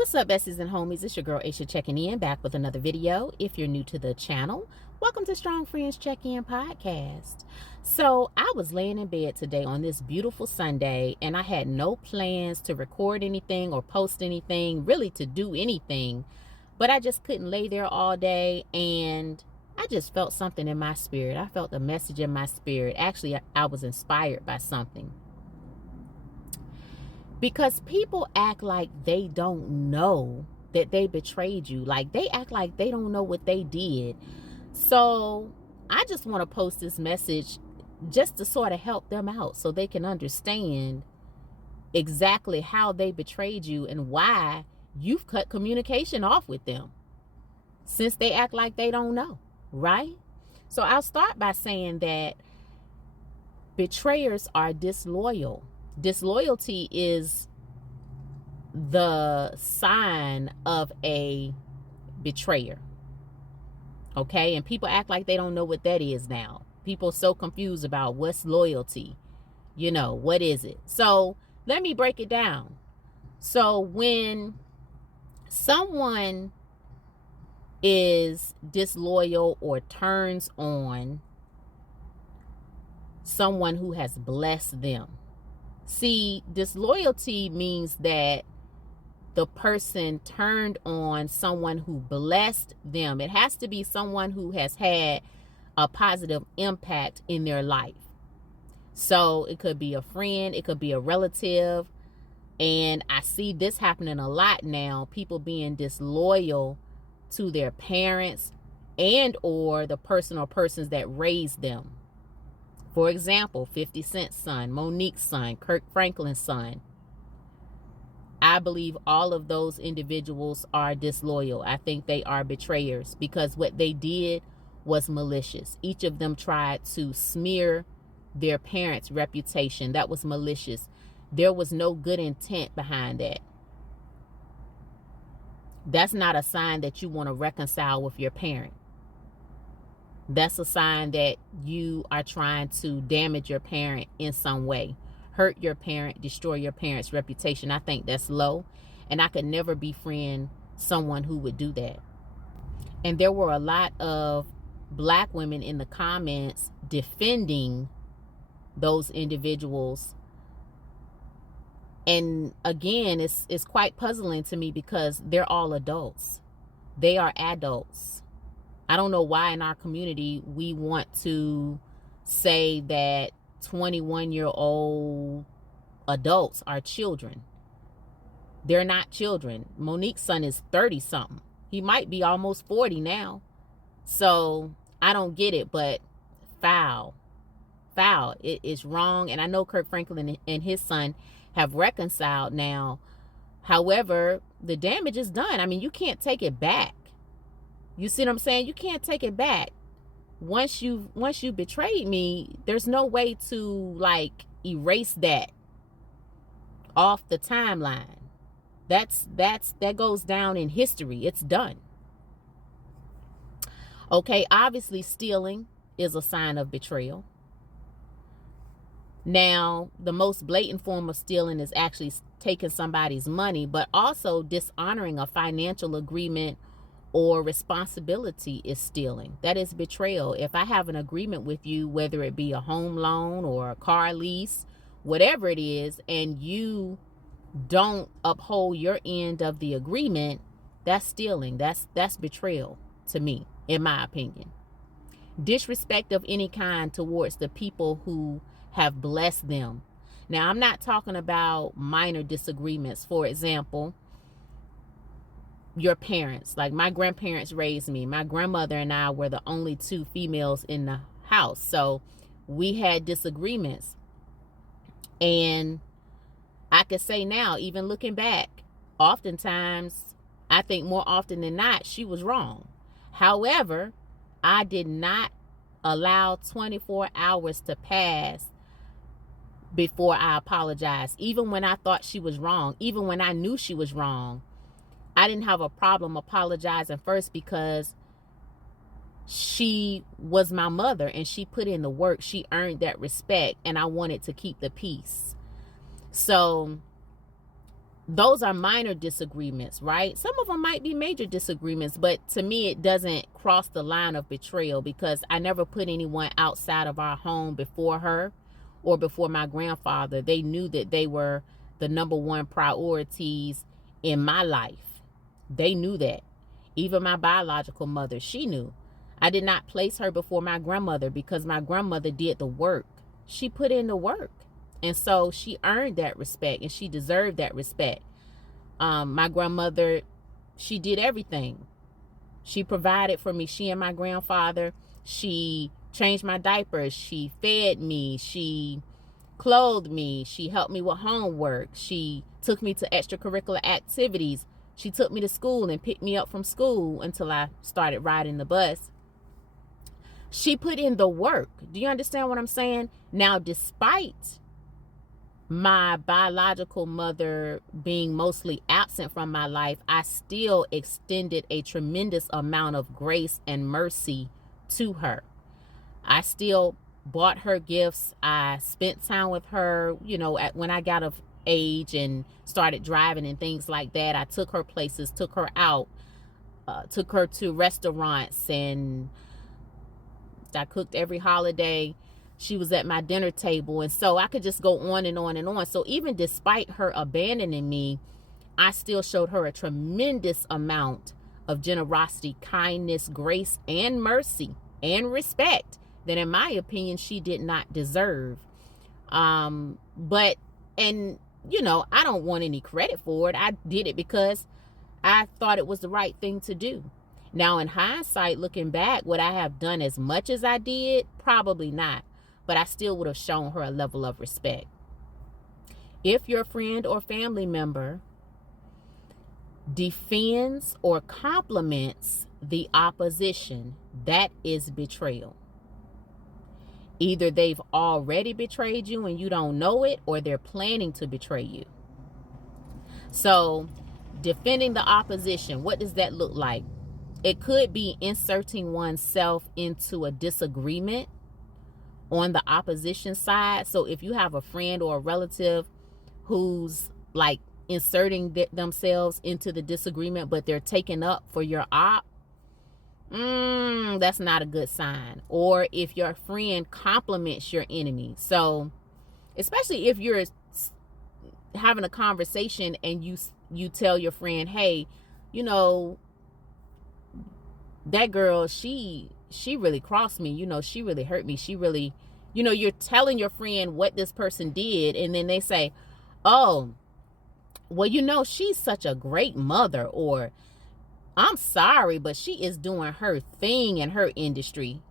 What's up, besties and homies? It's your girl Aisha checking in, back with another video. If you're new to the channel, welcome to Strong Friends Check-In Podcast. So I was laying in bed today on this beautiful Sunday, and I had no plans to record anything or post anything, really to do anything, but I just couldn't lay there all day, and I just felt something in my spirit. I felt a message in my spirit. Actually, I was inspired by something. Because people act like they don't know that they betrayed you. Like they act like they don't know what they did. So I just want to post this message just to sort of help them out so they can understand exactly how they betrayed you and why you've cut communication off with them, since they act like they don't know, right? So I'll start by saying that betrayers are disloyal. Disloyalty is the sign of a betrayer. Okay? And people act like they don't know what that is now. People are so confused about what's loyalty. You know, what is it? So let me break it down. So when someone is disloyal or turns on someone who has blessed them, see, disloyalty means that the person turned on someone who blessed them. It has to be someone who has had a positive impact in their life. So it could be a friend, it could be a relative. And I see this happening a lot now, people being disloyal to their parents and or the person or persons that raised them. For example, 50 Cent's son, Monique's son, Kirk Franklin's son. I believe all of those individuals are disloyal. I think they are betrayers because what they did was malicious. Each of them tried to smear their parents' reputation. That was malicious. There was no good intent behind that. That's not a sign that you want to reconcile with your parent. That's a sign that you are trying to damage your parent in some way, hurt your parent, destroy your parent's reputation. I think that's low, and I could never befriend someone who would do that. And there were a lot of black women in the comments defending those individuals. And again, it's quite puzzling to me because they're all adults. They are adults. I don't know why in our community we want to say that 21-year-old adults are children. They're not children. Monique's son is 30-something. He might be almost 40 now. So I don't get it, but foul. It is wrong. And I know Kirk Franklin and his son have reconciled now. However, the damage is done. I mean, you can't take it back. You see what I'm saying? You can't take it back. Once you betrayed me, there's no way to like erase that off the timeline. That goes down in history. It's done. Okay, obviously stealing is a sign of betrayal. Now, the most blatant form of stealing is actually taking somebody's money, but also dishonoring a financial agreement or responsibility is stealing. That is betrayal. If I have an agreement with you, whether it be a home loan or a car lease, whatever it is, and you don't uphold your end of the agreement, that's stealing. That's betrayal to me, in my opinion. Disrespect of any kind towards the people who have blessed them. Now, I'm not talking about minor disagreements. For example, your parents, like my grandparents raised me. My grandmother and I were the only two females in the house. So we had disagreements. And I could say now, even looking back, oftentimes, I think more often than not, she was wrong. However, I did not allow 24 hours to pass before I apologized. Even when I thought she was wrong, even when I knew she was wrong, I didn't have a problem apologizing first because she was my mother and she put in the work. She earned that respect and I wanted to keep the peace. So those are minor disagreements, right? Some of them might be major disagreements, but to me, it doesn't cross the line of betrayal because I never put anyone outside of our home before her or before my grandfather. They knew that they were the number one priorities in my life. They knew that. Even my biological mother, she knew. I did not place her before my grandmother because my grandmother did the work. She put in the work. And so she earned that respect and she deserved that respect. My grandmother, she did everything. She provided for me. She and my grandfather, she changed my diapers. She fed me. She clothed me. She helped me with homework. She took me to extracurricular activities. She took me to school and picked me up from school until I started riding the bus. She put in the work. Do you understand what I'm saying? Now, despite my biological mother being mostly absent from my life, I still extended a tremendous amount of grace and mercy to her. I still bought her gifts. I spent time with her, when I got of age and started driving and things like that. I took her places, took her out, took her to restaurants, and I cooked every holiday. She was at my dinner table. And so I could just go on and on and on. So even despite her abandoning me, I still showed her a tremendous amount of generosity, kindness, grace, and mercy and respect that, in my opinion, she did not deserve. I don't want any credit for it. I did it because I thought it was the right thing to do. Now, in hindsight, looking back, would I have done as much as I did? Probably not. But I still would have shown her a level of respect. If your friend or family member defends or compliments the opposition, that is betrayal. Either they've already betrayed you and you don't know it, or they're planning to betray you. So, defending the opposition, what does that look like? It could be inserting oneself into a disagreement on the opposition side. So if you have a friend or a relative who's like inserting themselves into the disagreement, but they're taking up for your op, that's not a good sign. Or if your friend compliments your enemy. So especially if you're having a conversation and you tell your friend, hey, that girl, she really crossed me, she really hurt me, she really, you're telling your friend what this person did, and then they say, oh, well, she's such a great mother, or I'm sorry, but she is doing her thing in her industry.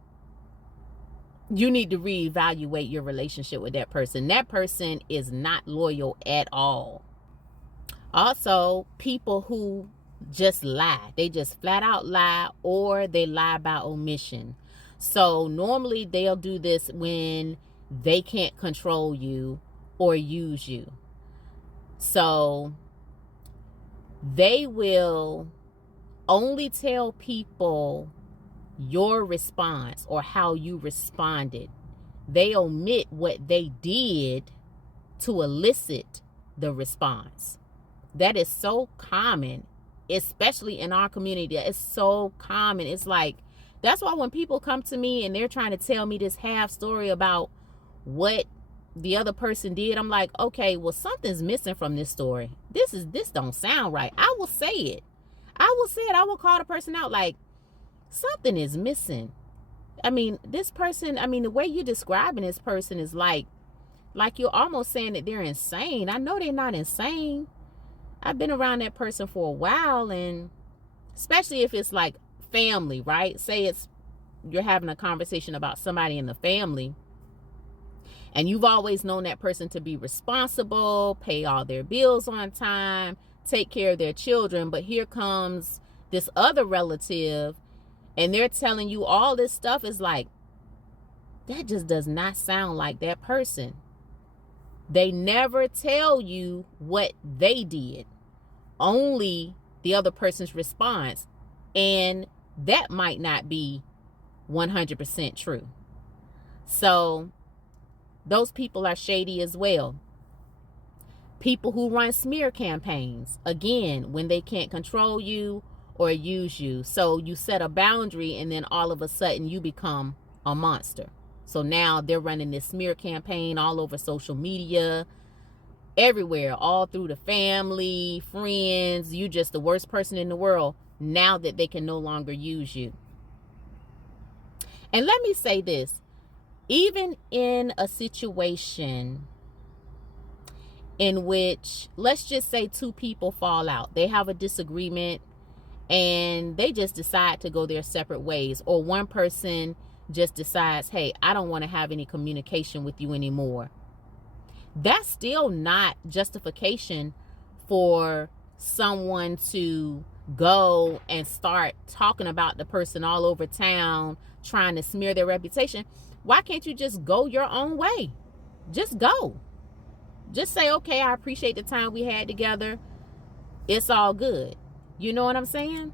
You need to reevaluate your relationship with that person. That person is not loyal at all. Also, people who just lie. They just flat out lie, or they lie by omission. So normally they'll do this when they can't control you or use you. So they will only tell people your response or how you responded. They omit what they did to elicit the response. That is so common, especially in our community. It's so common. It's like, that's why when people come to me and they're trying to tell me this half story about what the other person did, I'm like, okay, well, something's missing from this story. This don't sound right. I will say it. I will call the person out, like, something is missing. I mean, the way you're describing this person is like you're almost saying that they're insane. I know they're not insane. I've been around that person for a while, and especially if it's like family, right? Say you're having a conversation about somebody in the family, and you've always known that person to be responsible, pay all their bills on time, take care of their children, but here comes this other relative, and they're telling you all this stuff. Is like, that just does not sound like that person. They never tell you what they did, only the other person's response. And that might not be 100% true. So those people are shady as well. People who run smear campaigns, again, when they can't control you or use you. So you set a boundary and then all of a sudden you become a monster. So now they're running this smear campaign all over social media, everywhere, all through the family, friends. You just the worst person in the world now that they can no longer use you. And let me say this, even in a situation in which, let's just say, two people fall out, they have a disagreement and they just decide to go their separate ways, or one person just decides, hey, I don't want to have any communication with you anymore. That's still not justification for someone to go and start talking about the person all over town, trying to smear their reputation. Why can't you just go your own way? Just go. Just say, okay, I appreciate the time we had together. It's all good. You know what I'm saying?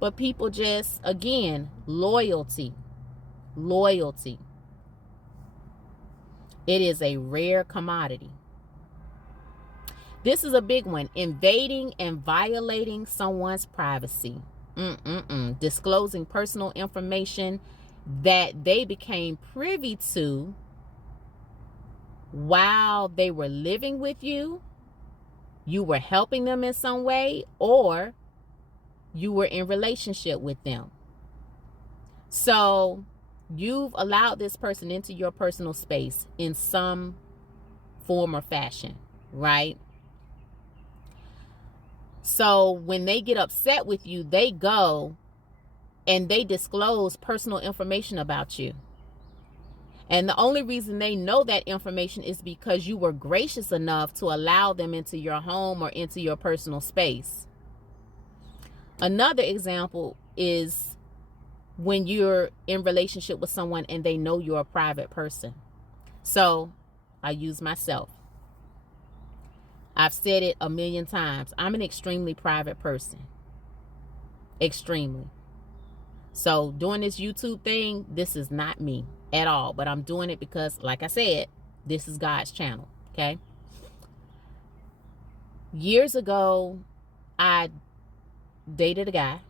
But people just, again, loyalty. Loyalty. It is a rare commodity. This is a big one. Invading and violating someone's privacy. Disclosing personal information that they became privy to while they were living with you. You were helping them in some way, or you were in relationship with them. So you've allowed this person into your personal space in some form or fashion, right? So when they get upset with you, they go and they disclose personal information about you. And the only reason they know that information is because you were gracious enough to allow them into your home or into your personal space. Another example is when you're in relationship with someone and they know you're a private person. So I use myself. I've said it a million times. I'm an extremely private person. Extremely. So doing this YouTube thing, this is not me at all. But I'm doing it because, like I said, this is God's channel. Okay. Years ago, I dated a guy.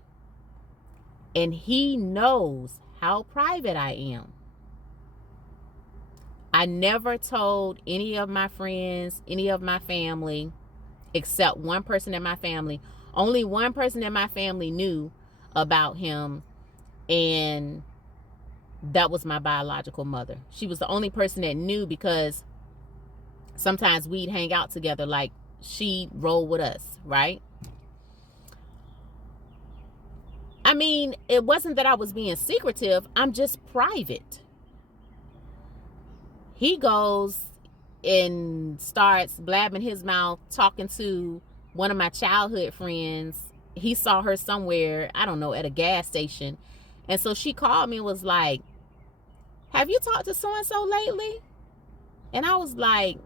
And he knows how private I am. I never told any of my friends, any of my family, except one person in my family. Only one person in my family knew about him, and that was my biological mother. She was the only person that knew because sometimes we'd hang out together, like she'd roll with us, right? I mean, it wasn't that I was being secretive. I'm just private. He goes and starts blabbing his mouth, talking to one of my childhood friends. He saw her somewhere, I don't know, at a gas station. And so she called me and was like, have you talked to so-and-so lately? And I was like,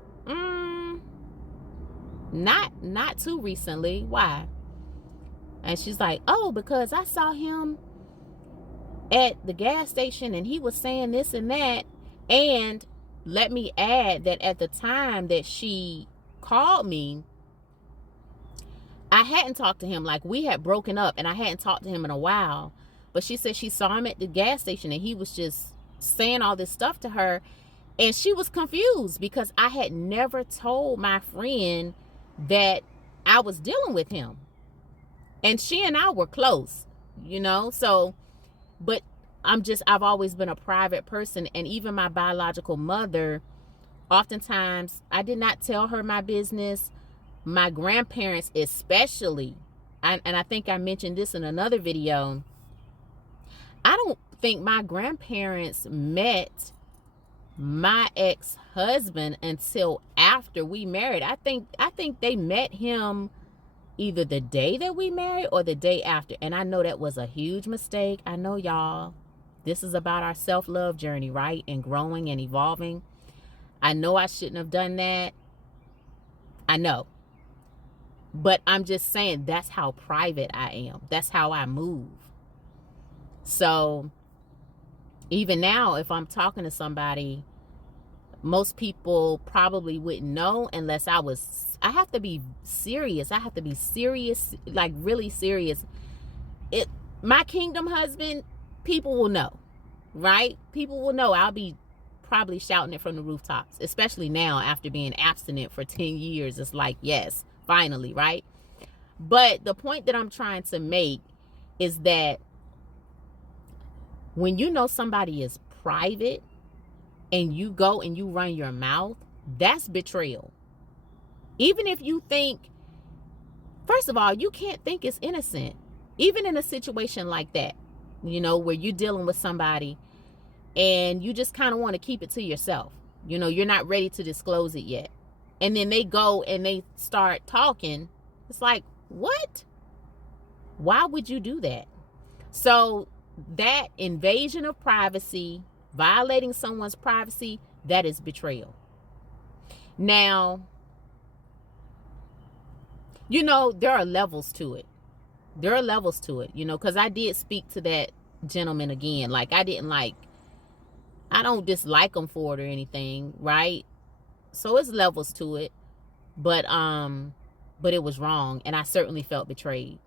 not too recently. Why? And she's like, oh, because I saw him at the gas station and he was saying this and that. And let me add that at the time that she called me, I hadn't talked to him. Like, we had broken up and I hadn't talked to him in a while. But she said she saw him at the gas station and he was just saying all this stuff to her. And she was confused because I had never told my friend that I was dealing with him. And she and I were close, you know. So, but I've always been a private person. And even my biological mother, oftentimes I did not tell her my business. My grandparents especially, and I think I mentioned this in another video, I don't think my grandparents met my ex-husband until after we married. I think they met him either the day that we married or the day after. And I know that was a huge mistake. I know, y'all, this is about our self-love journey, right? And growing and evolving. I know I shouldn't have done that. I know. But I'm just saying, that's how private I am. That's how I move. So even now, if I'm talking to somebody, most people probably wouldn't know unless I have to be serious. I have to be serious, like really serious. My kingdom husband, people will know, right? People will know. I'll be probably shouting it from the rooftops, especially now after being abstinent for 10 years. It's like, yes, finally, right? But the point that I'm trying to make is that when you know somebody is private and you go and you run your mouth, that's betrayal. Even if you think, first of all, you can't think it's innocent. Even in a situation like that, you know, where you're dealing with somebody and you just kind of want to keep it to yourself. You know, you're not ready to disclose it yet. And then they go and they start talking. It's like, what? Why would you do that? So that invasion of privacy, violating someone's privacy, that is betrayal. Now, you know, there are levels to it. There are levels to it, you know, because I did speak to that gentleman again. Like, I don't dislike him for it or anything, right? So it's levels to it. But it was wrong, and I certainly felt betrayed.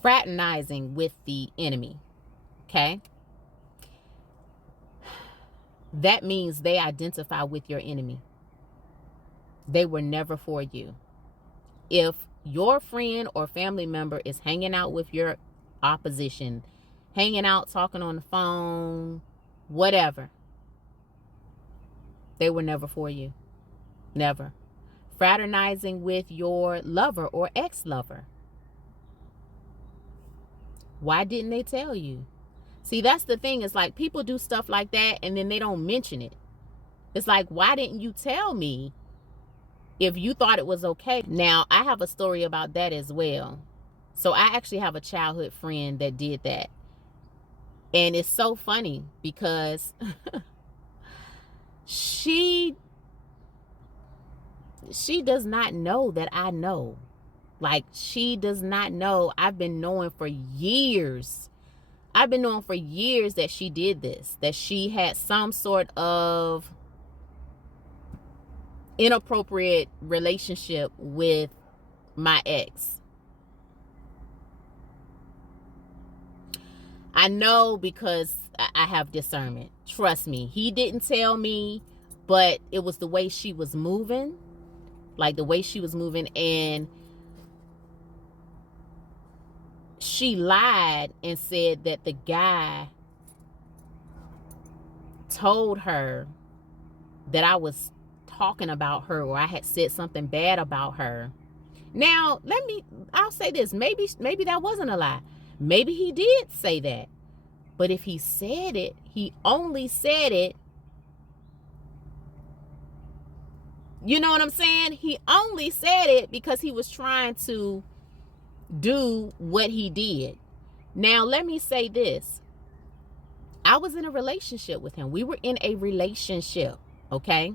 Fraternizing with the enemy, okay? That means they identify with your enemy. They were never for you. If your friend or family member is hanging out with your opposition, hanging out, talking on the phone, whatever, they were never for you. Never. Fraternizing with your lover or ex-lover. Why didn't they tell you? See, that's the thing. It's like people do stuff like that and then they don't mention it. It's like, why didn't you tell me if you thought it was okay? Now, I have a story about that as well. So I actually have a childhood friend that did that. And it's so funny because she does not know that I know. Like, she does not know. I've been knowing for years. I've been knowing for years that she did this, that she had some sort of inappropriate relationship with my ex. I know because I have discernment. Trust me. He didn't tell me, but it was the way she was moving. Like the way she was moving, and she lied and said that the guy told her that I was talking about her, or I had said something bad about her. Now, I'll say this. Maybe that wasn't a lie. Maybe he did say that. But if he said it, he only said it. You know what I'm saying? He only said it because he was trying to do what he did. Now, let me say this. I was in a relationship with him. We were in a relationship, okay?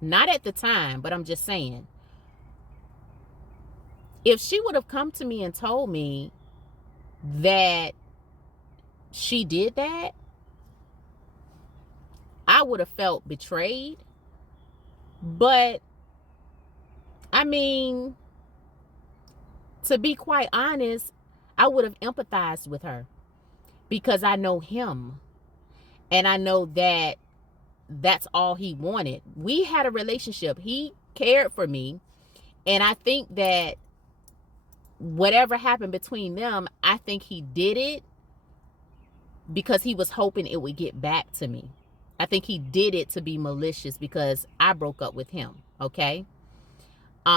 Not at the time, but I'm just saying. If she would have come to me and told me that she did that, I would have felt betrayed. But, I mean, to be quite honest, I would have empathized with her because I know him. And I know that that's all he wanted. We had a relationship. He cared for me. And I think that whatever happened between them, I think he did it because he was hoping it would get back to me. I think he did it to be malicious because I broke up with him, okay? But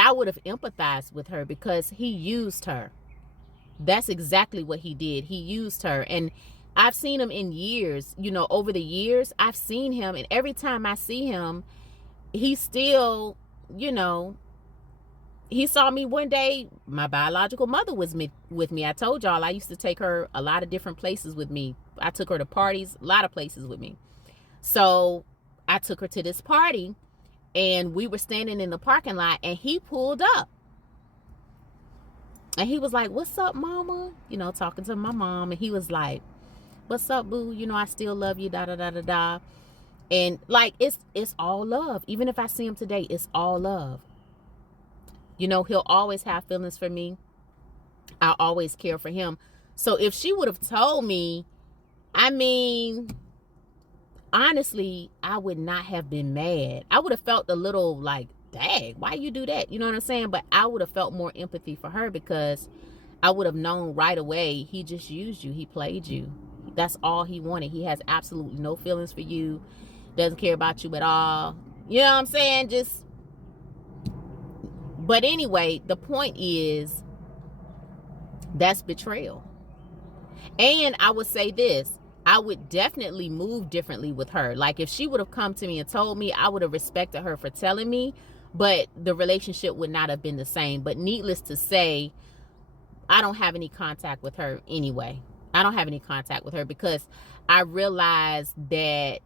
I would have empathized with her because he used her. That's exactly what he did. He used her. And I've seen him in years, you know, over the years, I've seen him. And every time I see him, he still, you know, he saw me one day. My biological mother was with me. I told y'all I used to take her a lot of different places with me. I took her to parties, a lot of places with me. So I took her to this party and we were standing in the parking lot and he pulled up. And he was like, "What's up, mama?" You know, talking to my mom. And he was like, what's up, boo? You know, I still love you, da da da da da. And like, it's all love. Even if I see him today, it's all love. You know, he'll always have feelings for me. I'll always care for him. So if she would have told me, I mean, honestly, I would not have been mad. I would have felt a little like, dang, why you do that? You know what I'm saying? But I would have felt more empathy for her, because I would have known right away, he just used you. He played you. That's all he wanted. He has absolutely no feelings for you. Doesn't care about you at all. You know what I'm saying? But anyway, the point is, that's betrayal. And I would say this, I would definitely move differently with her. Like, if she would have come to me and told me, I would have respected her for telling me, but the relationship would not have been the same. But needless to say, I don't have any contact with her anyway. I don't have any contact with her because I realized that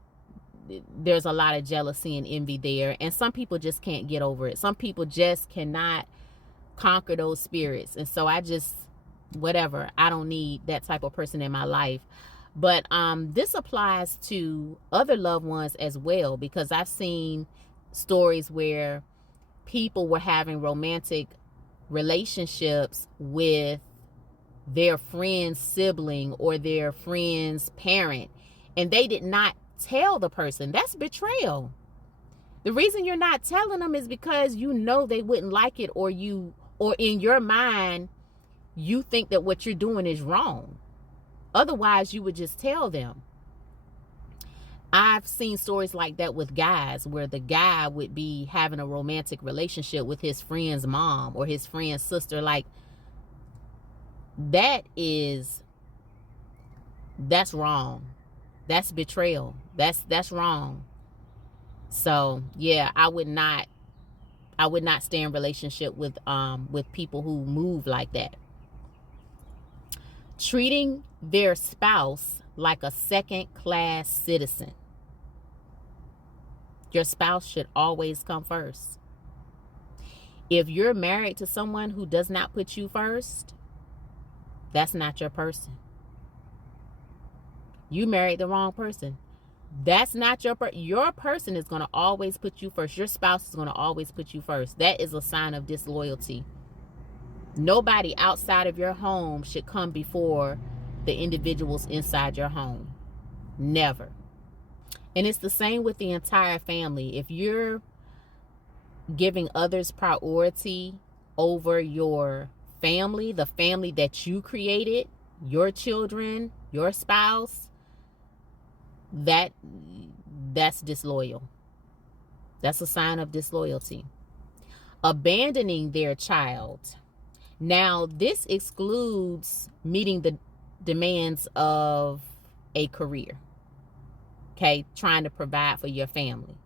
there's a lot of jealousy and envy there, and some people just can't get over it. Some people just cannot conquer those spirits. And so I just, whatever, I don't need that type of person in my life. But this applies to other loved ones as well, because I've seen stories where people were having romantic relationships with their friend's sibling or their friend's parent, and they did not tell the person. That's betrayal. The reason you're not telling them is because you know they wouldn't like it, or in your mind you think that what you're doing is wrong. Otherwise you would just tell them. I've seen stories like that with guys, where the guy would be having a romantic relationship with his friend's mom or his friend's sister. Like, that's wrong. That's betrayal. That's wrong. So yeah, I would not stay in relationship with people who move like that. Treating their spouse like a second-class citizen. Your spouse should always come first. If you're married to someone who does not put you first, that's not your person. You married the wrong person. That's not your person. Your person is going to always put you first. Your spouse is going to always put you first. That is a sign of disloyalty. Nobody outside of your home should come before the individuals inside your home. Never. And it's the same with the entire family. If you're giving others priority over your family, the family that you created, your children, your spouse, that's disloyal. That's a sign of disloyalty. Abandoning their child. Now, this excludes meeting the demands of a career. Okay, trying to provide for your family.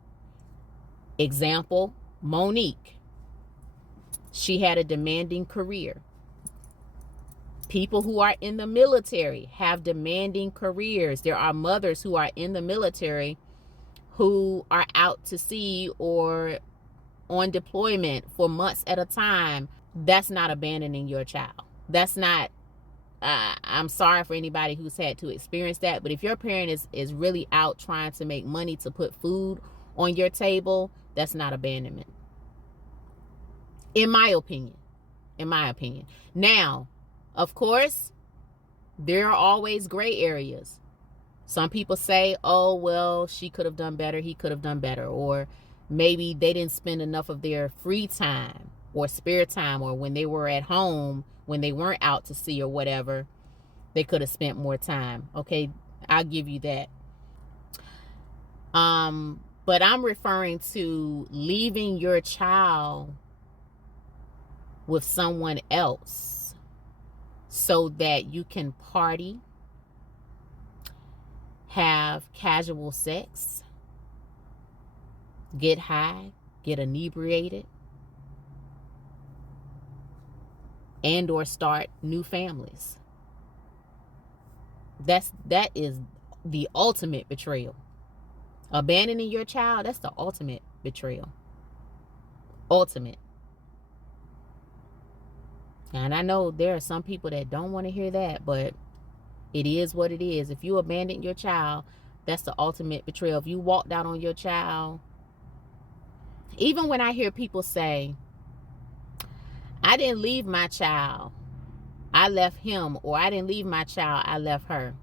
Example, Monique. She had a demanding career. People who are in the military have demanding careers. There are mothers who are in the military who are out to sea or on deployment for months at a time. That's not abandoning your child. That's not, I'm sorry for anybody who's had to experience that, but if your parent is really out trying to make money to put food on your table, that's not abandonment. In my opinion. Now, of course, there are always gray areas. Some people say, oh, well, she could have done better, he could have done better, or maybe they didn't spend enough of their free time or spare time, or when they were at home, when they weren't out to sea or whatever, they could have spent more time. Okay, I'll give you that. But I'm referring to leaving your child with someone else so that you can party, have casual sex, get high, get inebriated, and or start new families. That is the ultimate betrayal. Abandoning your child, that's the ultimate betrayal. Ultimate. And I know there are some people that don't want to hear that, but It is what it is. If you abandon your child, that's the ultimate betrayal. If you walked out on your child, even when I hear people say, I didn't leave my child, I left him, or I didn't leave my child, I left her.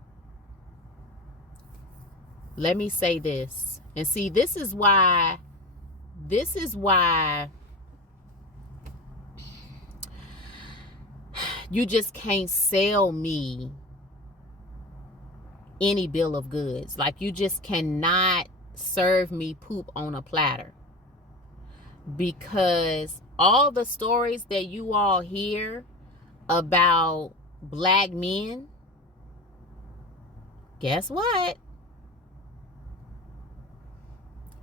Let me say this. And see, this is why you just can't sell me any bill of goods. Like, you just cannot serve me poop on a platter. Because all the stories that you all hear about black men, guess what?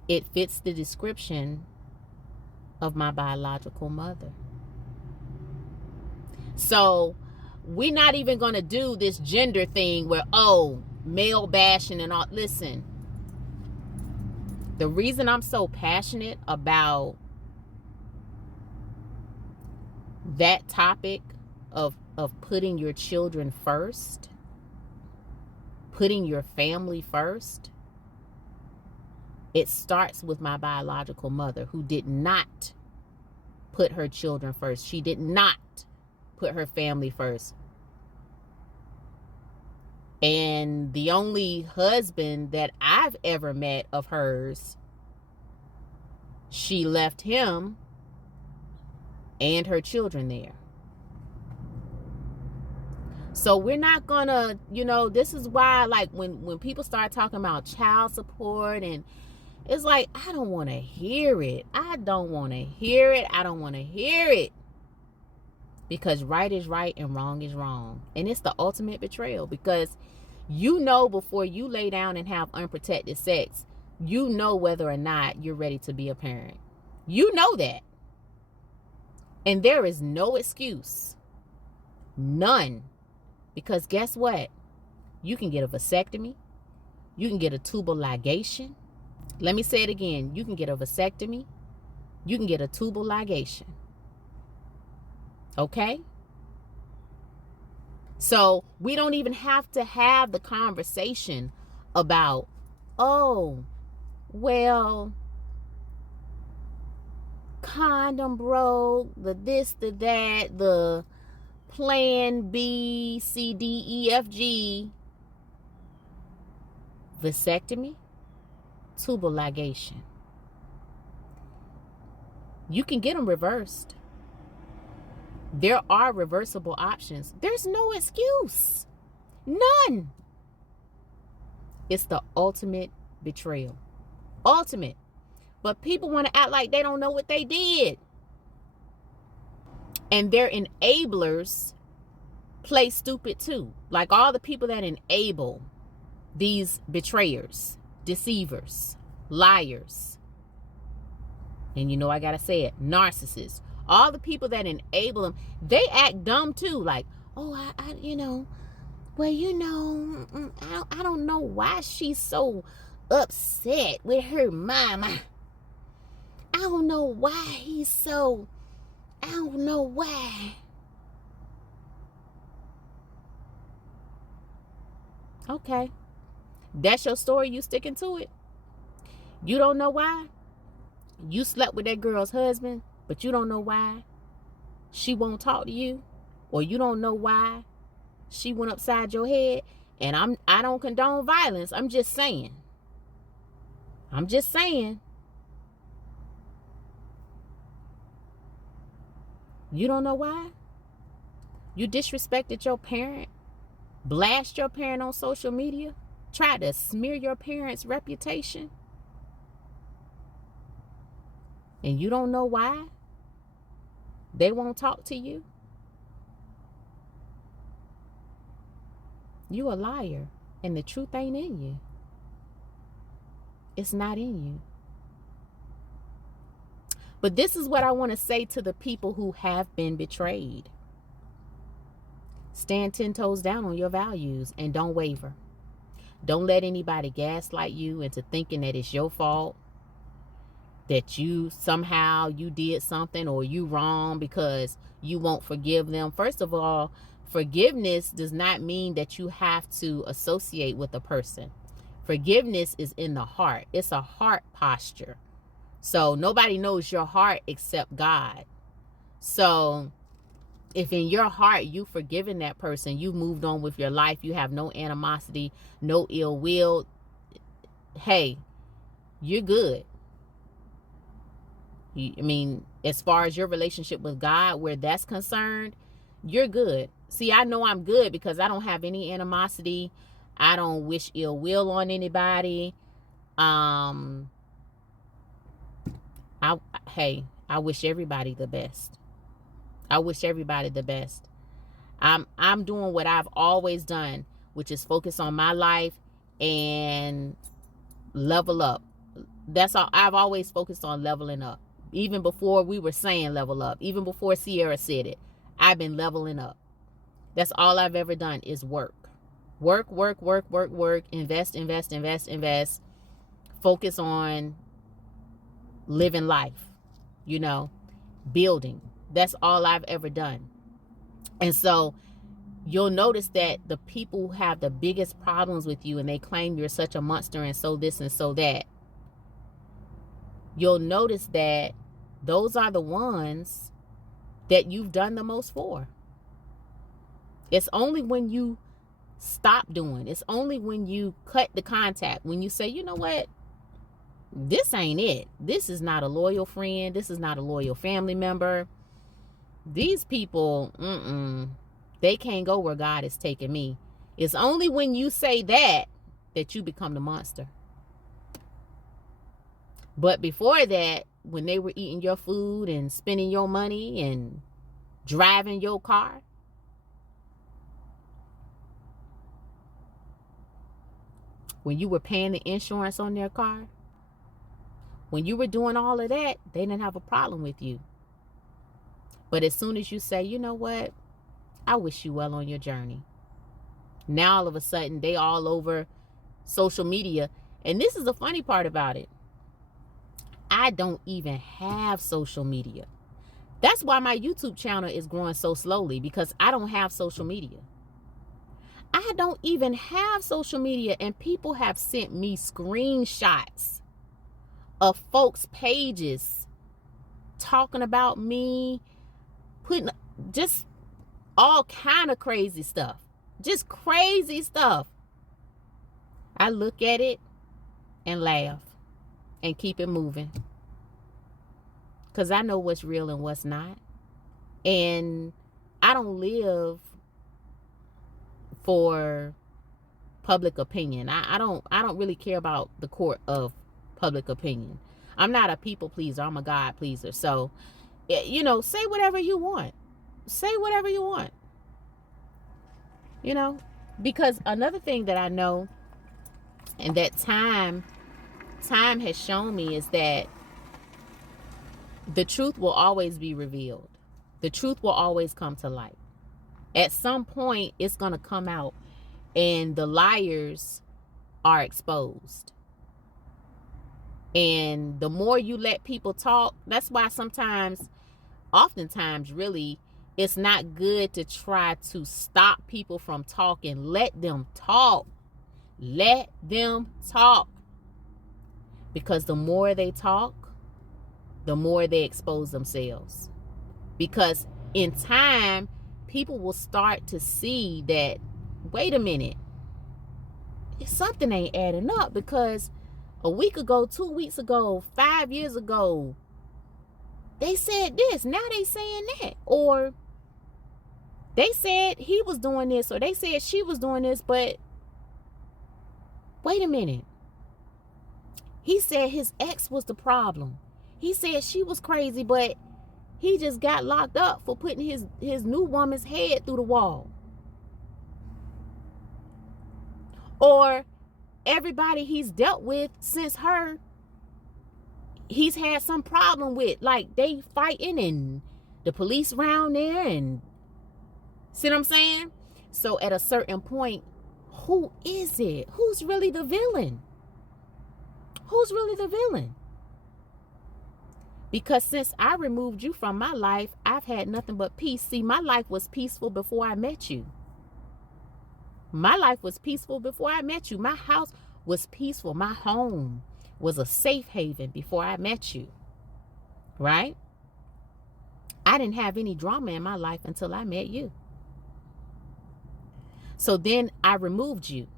It fits the description of my biological mother. So we're not even going to do this gender thing where, oh, male bashing and all. Listen, the reason I'm so passionate about that topic of putting your children first, putting your family first, it starts with my biological mother, who did not put her children first. She did not put her family first. And the only husband that I've ever met of hers, she left him and her children there. So we're not gonna, this is why, like, when people start talking about child support, and it's like, I don't want to hear it. I don't want to hear it. I don't want to hear it. Because right is right and wrong is wrong. And it's the ultimate betrayal, because before you lay down and have unprotected sex, whether or not you're ready to be a parent. You know that. And there is no excuse. None. Because guess what? You can get a vasectomy. You can get a tubal ligation. Let me say it again. You can get a vasectomy. You can get a tubal ligation. Okay? So we don't even have to have the conversation about, oh, well, condom broke, the this, the that, the plan B, C, D, E, F, G. Vasectomy, tubal ligation. You can get them reversed. There are reversible options. There's no excuse. None. It's the ultimate betrayal. Ultimate. But people want to act like they don't know what they did. And their enablers play stupid too. Like all the people that enable these betrayers, deceivers, liars. And I got to say it, narcissists. All the people that enable them, they act dumb too. Like, oh, I don't know why she's so upset with her mama. I don't know why he's so, I don't know why. Okay. That's your story, you sticking to it? You don't know why? You slept with that girl's husband, but you don't know why she won't talk to you, or you don't know why she went upside your head. And I don't condone violence. I'm just saying. You don't know why? You disrespected your parent, blast your parent on social media, try to smear your parent's reputation, and you don't know why they won't talk to you? You a liar, and the truth ain't in you. It's not in you. But this is what I want to say to the people who have been betrayed. Stand 10 toes down on your values and don't waver. Don't let anybody gaslight you into thinking that it's your fault, that you did something or you wrong because you won't forgive them. First of all, Forgiveness does not mean that you have to associate with a person. Forgiveness is in the heart. It's a heart posture. So nobody knows your heart except God. So if in your heart you've forgiven that person, you've moved on with your life, you have no animosity, no ill will, hey, you're good. I mean, as far as your relationship with God, where that's concerned, you're good. See, I know I'm good because I don't have any animosity. I don't wish ill will on anybody. I wish everybody the best. I wish everybody the best. I'm doing what I've always done, which is focus on my life and level up. That's all. I've always focused on leveling up. Even before we were saying level up, even before Sierra said it, I've been leveling up. That's all I've ever done is work. Work, invest. Focus on living life, building. That's all I've ever done. And so you'll notice that the people who have the biggest problems with you and they claim you're such a monster and so this and so that, you'll notice that those are the ones that you've done the most for. It's only when you stop doing, it's only when you cut the contact, when you say, you know what, this ain't it. This is not a loyal friend. This is not a loyal family member. These people, they can't go where God is taking me. It's only when you say that you become the monster. But before that, when they were eating your food and spending your money and driving your car, when you were paying the insurance on their car, when you were doing all of that, they didn't have a problem with you. But as soon as you say, you know what, I wish you well on your journey. Now all of a sudden they all over social media. And this is the funny part about it. I don't even have social media. That's why my YouTube channel is growing so slowly, because I don't have social media. I don't even have social media, and people have sent me screenshots of folks' pages talking about me, putting just all kind of crazy stuff. Just crazy stuff. I look at it and laugh and keep it moving, because I know what's real and what's not. And I don't live for public opinion. I don't really care about the court of public opinion. I'm not a people pleaser. I'm a God pleaser. So, say whatever you want. Say whatever you want. Because another thing that I know, and that time has shown me, is that the truth will always be revealed. The truth will always come to light. At some point, it's going to come out, and the liars are exposed. And the more you let people talk, that's why oftentimes really, it's not good to try to stop people from talking. Let them talk. Let them talk. Because the more they talk, the more they expose themselves. Because in time, people will start to see that, wait a minute, something ain't adding up, because a week ago, 2 weeks ago, 5 years ago, they said this, now they saying that. Or they said he was doing this, or they said she was doing this, but wait a minute. He said his ex was the problem. He said she was crazy, but he just got locked up for putting his new woman's head through the wall. Or everybody he's dealt with since her, he's had some problem with. Like, they fighting and the police around there, and see what I'm saying? So at a certain point, who is it? Who's really the villain? Who's really the villain? Because since I removed you from my life, I've had nothing but peace. See, my life was peaceful before I met you. My life was peaceful before I met you. My house was peaceful. My home was a safe haven before I met you. Right? I didn't have any drama in my life until I met you. So then I removed you.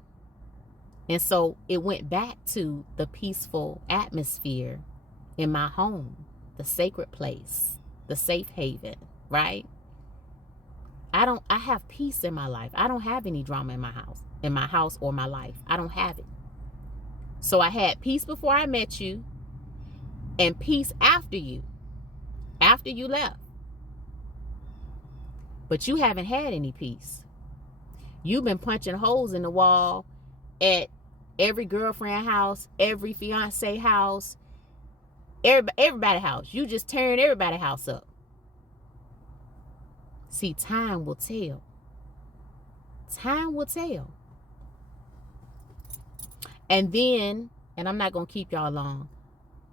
And so it went back to the peaceful atmosphere in my home, the sacred place, the safe haven, right? I have peace in my life. I don't have any drama in my house or my life. I don't have it. So I had peace before I met you and peace after you left. But you haven't had any peace. You've been punching holes in the wall at every girlfriend house, every fiance house, everybody's house. You just tearing everybody's house up. See, time will tell. Time will tell. And then, and I'm not going to keep y'all long,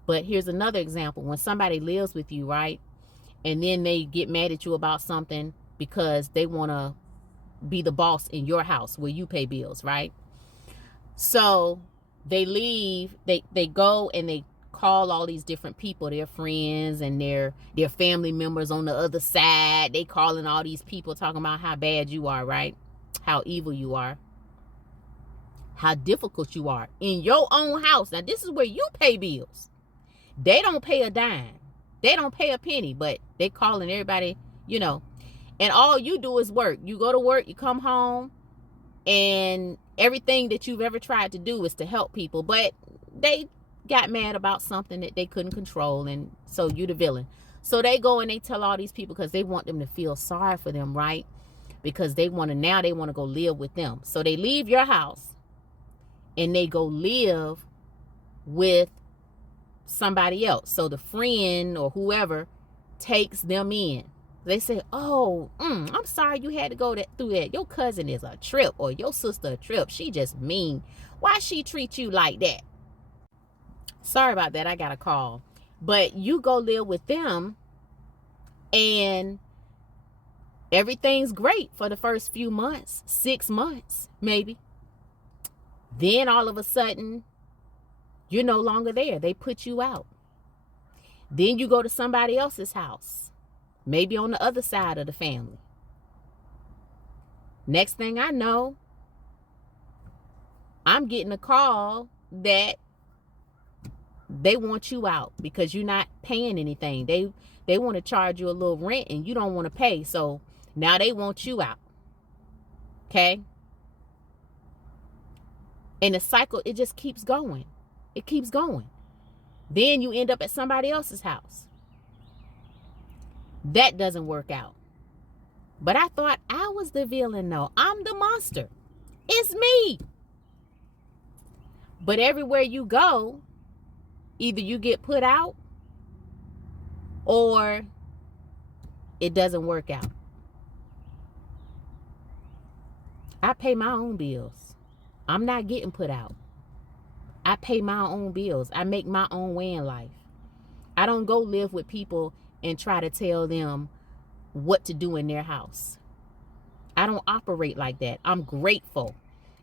but here's another example. When somebody lives with you, right? And then they get mad at you about something because they want to be the boss in your house where you pay bills, right? So they leave, they go and they call all these different people, their friends and their family members on the other side. They calling all these people talking about how bad you are, right? How evil you are. How difficult you are in your own house. Now, this is where you pay bills. They don't pay a dime. They don't pay a penny, but they calling everybody, you know. And all you do is work. You go to work, you come home, and everything that you've ever tried to do is to help people. But they got mad about something that they couldn't control, and so you the villain. So they go and they tell all these people because they want them to feel sorry for them, right? Because they want to go live with them. So they leave your house and they go live with somebody else. So the friend or whoever takes them in. They say, oh, I'm sorry you had to go through that. Your cousin is a trip, or your sister a trip. She just mean. Why she treat you like that? Sorry about that. I got a call. But you go live with them and everything's great for the first few months, 6 months, maybe. Then all of a sudden, you're no longer there. They put you out. Then you go to somebody else's house, maybe on the other side of the family. Next thing I know, I'm getting a call that they want you out because you're not paying anything. They want to charge you a little rent and you don't want to pay. So now they want you out. Okay? And the cycle, it just keeps going. It keeps going. Then you end up at somebody else's house. That doesn't work out. But I thought I was the villain. No, I'm the monster. It's me. But everywhere you go, either you get put out or it doesn't work out. I pay my own bills. I'm not getting put out. I pay my own bills. I make my own way in life. I don't go live with people and try to tell them what to do in their house. I don't operate like that. I'm grateful.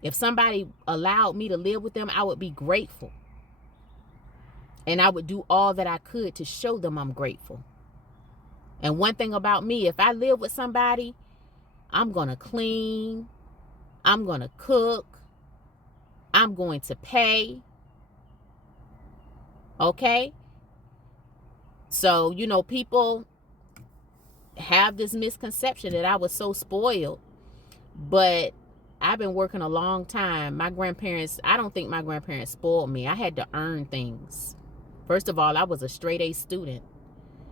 If somebody allowed me to live with them, I would be grateful. And I would do all that I could to show them I'm grateful. And one thing about me, if I live with somebody, I'm going to clean. I'm going to cook. I'm going to pay. Okay? So, you know, people have this misconception that I was so spoiled. But I've been working a long time. I don't think my grandparents spoiled me. I had to earn things. First of all, I was a straight A student.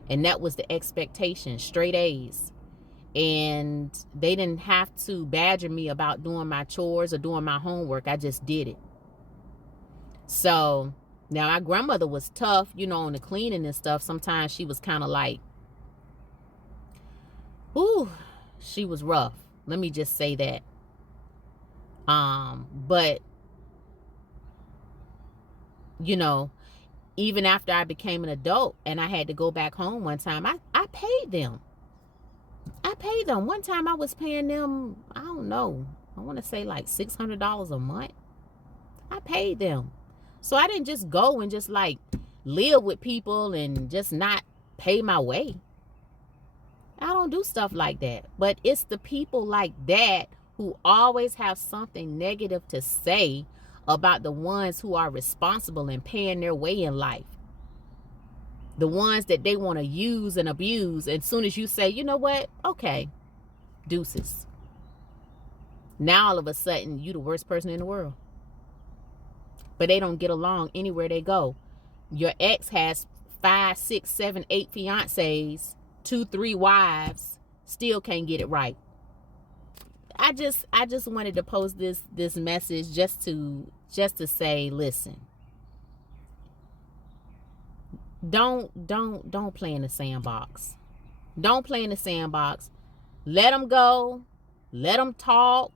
And that was the expectation, straight A's. And they didn't have to badger me about doing my chores or doing my homework. I just did it. So now my grandmother was tough, you know, on the cleaning and stuff. Sometimes she was kind of like, ooh, she was rough. Let me just say that. But, you know, even after I became an adult and I had to go back home one time, I paid them. I paid them. One time I was paying them, I don't know, I want to say like $600 a month. I paid them. So I didn't just go and just like live with people and just not pay my way. I don't do stuff like that. But it's the people like that who always have something negative to say about the ones who are responsible and paying their way in life. The ones that they want to use and abuse. And as soon as you say, you know what? Okay, deuces. Now all of a sudden, you the worst person in the world. But they don't get along anywhere they go. Your ex has 5, 6, 7, 8 fiancés, 2, 3 wives, still can't get it right. I just wanted to post this message just to say, listen, don't play in the sandbox. Don't play in the sandbox. Let them go. Let them talk,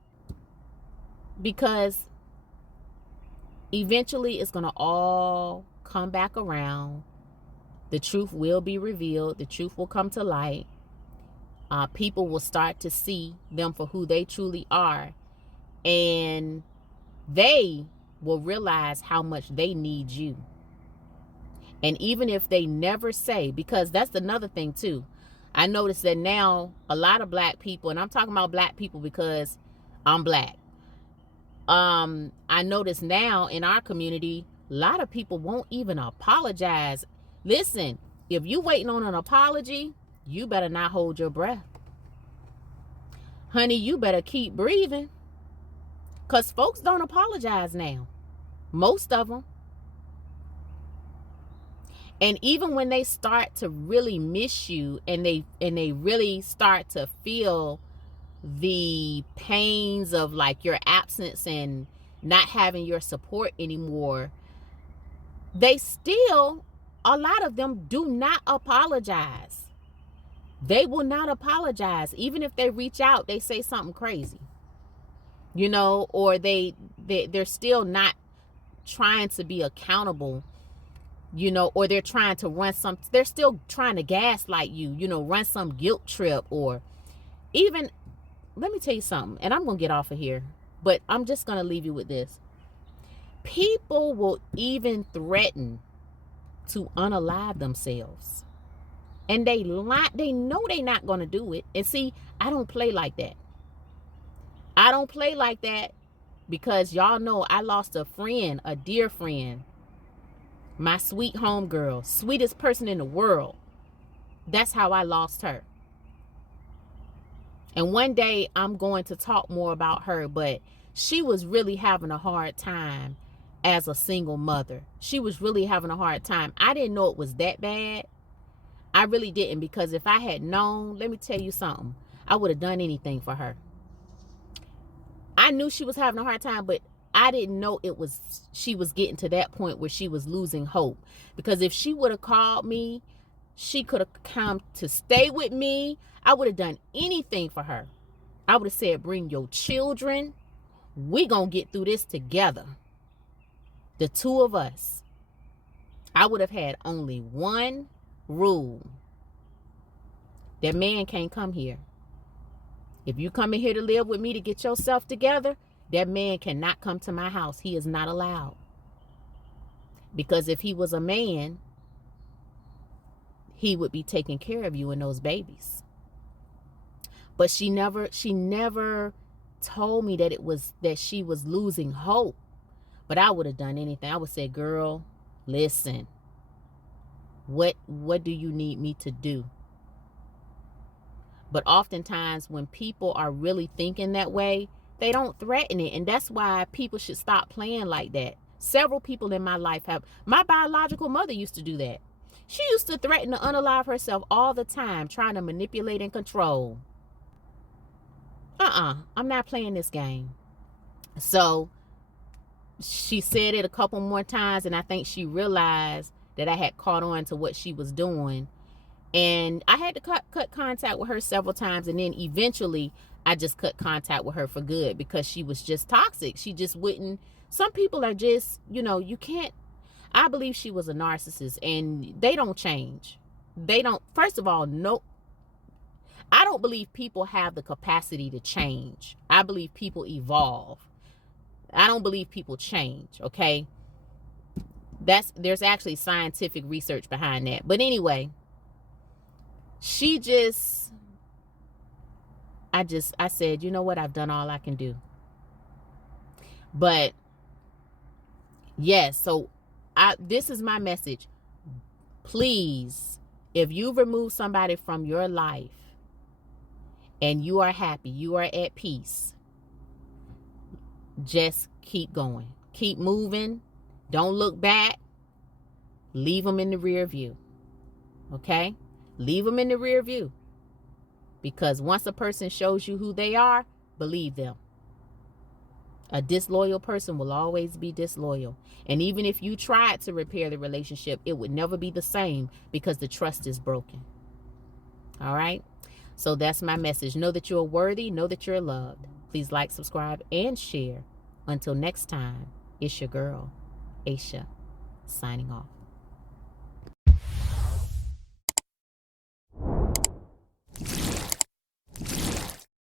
because eventually it's going to all come back around. The truth will be revealed. The truth will come to light. People will start to see them for who they truly are. And they will realize how much they need you. And even if they never say, because that's another thing too. I noticed that now a lot of black people, and I'm talking about black people because I'm black. I notice now in our community, a lot of people won't even apologize. Listen, if you waiting on an apology, you better not hold your breath. Honey, you better keep breathing. Because folks don't apologize now. Most of them. And even when they start to really miss you and they really start to feel the pains of like your absence and not having your support anymore, they still, a lot of them do not apologize. They will not apologize. Even if they reach out, they say something crazy, you know, or they're still not trying to be accountable, you know, or they're trying to they're still trying to gaslight you, you know, run some guilt trip. Or even, let me tell you something, and I'm going to get off of here, but I'm just going to leave you with this. People will even threaten to unalive themselves. And they know they're not going to do it. And see, I don't play like that. I don't play like that because y'all know I lost a friend, a dear friend. My sweet homegirl, sweetest person in the world. That's how I lost her. And one day I'm going to talk more about her, but she was really having a hard time as a single mother. She was really having a hard time. I didn't know it was that bad. I really didn't, because if I had known, let me tell you something, I would have done anything for her. I knew she was having a hard time, but I didn't know she was getting to that point where she was losing hope. Because if she would have called me, she could have come to stay with me. I would have done anything for her. I would have said, bring your children. We gonna get through this together. The two of us. I would have had only one rule. That man can't come here. If you come in here to live with me to get yourself together, that man cannot come to my house. He is not allowed. Because if he was a man, he would be taking care of you and those babies. But she never told me that she was losing hope. But I would have done anything. I would say, girl, listen, what do you need me to do? But oftentimes when people are really thinking that way, they don't threaten it. And that's why people should stop playing like that. Several people in my life have. My biological mother used to do that. She used to threaten to unalive herself all the time, trying to manipulate and control. I'm not playing this game. So she said it a couple more times, and I think she realized that I had caught on to what she was doing. And I had to cut contact with her several times, and then eventually I just cut contact with her for good because she was just toxic. She just wouldn't. Some people are just, you know, you can't. I believe she was a narcissist, and they don't change. They don't, first of all, no, I don't believe people have the capacity to change. I believe people evolve. I don't believe people change, okay? There's actually scientific research behind that. But anyway, I said, you know what? I've done all I can do. But yes, so this is my message. Please, if you remove somebody from your life and you are happy, you are at peace, just keep going. Keep moving. Don't look back. Leave them in the rear view. Okay? Leave them in the rear view. Because once a person shows you who they are, believe them. A disloyal person will always be disloyal. And even if you tried to repair the relationship, it would never be the same because the trust is broken. All right? So that's my message. Know that you're worthy. Know that you're loved. Please like, subscribe, and share. Until next time, it's your girl, Aisha, signing off.